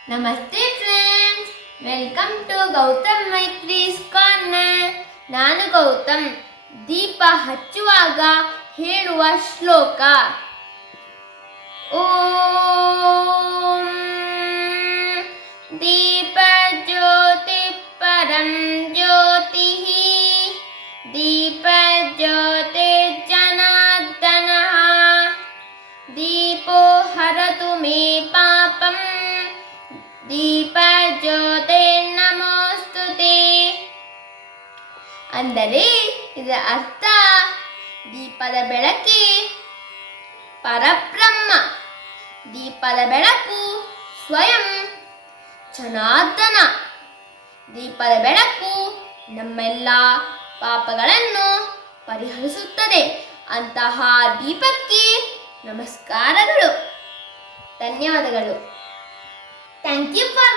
ನಮಸ್ತೆ friends welcome to Gautam Maitri's corner ನಾನು ಗೌತಮ್ ದೀಪ ಹಚ್ಚುವಾಗ ಹೇಳುವ ಶ್ಲೋಕ ಓಂ ದೀಪ ಜ್ಯೋತಿ ಪರಂ ಜ್ಯೋತಿ ದೀಪ ಜ್ಯೋತಿ ಜನಾರ್ದನ ದೀಪೋ ಹರತು ಮೇ ಪಾಪಂ ದೀಪ ಜ್ಯೋತಿ ನಮೋಸ್ತುತೆ ಅಂದರೆ ಇದರ ಅರ್ಥ ದೀಪದ ಬೆಳಕಿ ಪರಬ್ರಹ್ಮ. ದೀಪದ ಬೆಳಕು ಸ್ವಯಂ ಜನಾರ್ದನ. ದೀಪದ ಬೆಳಕು ನಮ್ಮೆಲ್ಲ ಪಾಪಗಳನ್ನು ಪರಿಹರಿಸುತ್ತದೆ. ಅಂತಹ ದೀಪಕ್ಕೆ ನಮಸ್ಕಾರಗಳು. ಧನ್ಯವಾದಗಳು. погибать.